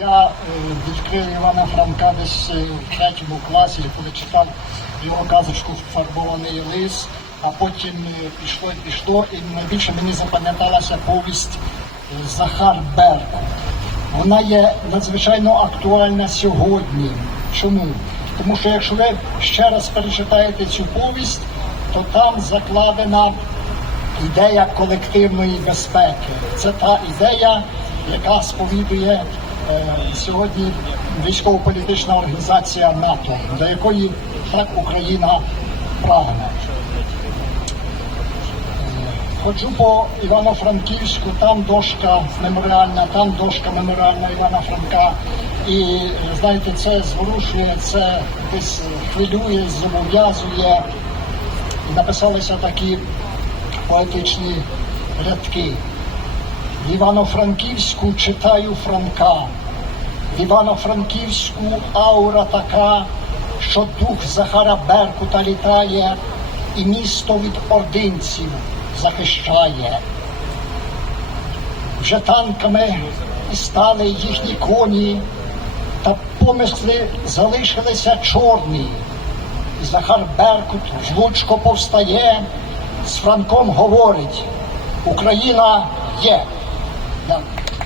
Я е, відкрив Івана Франка десь е, в третьому класі, коли читав його казочку Фарбований лис, а потім е, пішло і пішло, і найбільше мені запам'яталася повість Захар Беркут. Вона є надзвичайно актуальна сьогодні. Чому? Тому що якщо ви ще раз перечитаєте цю повість, то там закладена ідея колективної безпеки. Це та ідея, яка сповідує сьогодні військово-політична організація НАТО, до якої так Україна прагне. Ходжу по Івано-Франківську, там дошка меморіальна, там дошка меморіальна Івана Франка. І знаєте, це зворушує, це десь хвилює, зобов'язує. Написалися такі поетичні рядки. В Івано-Франківську читаю Франка. Івано-Франківську аура така, що дух Захара Беркута літає і місто від ординців захищає. Вже танками стали їхні коні, та помисли залишилися чорні. Захар Беркут влучко повстає, з Франком говорить, Україна є.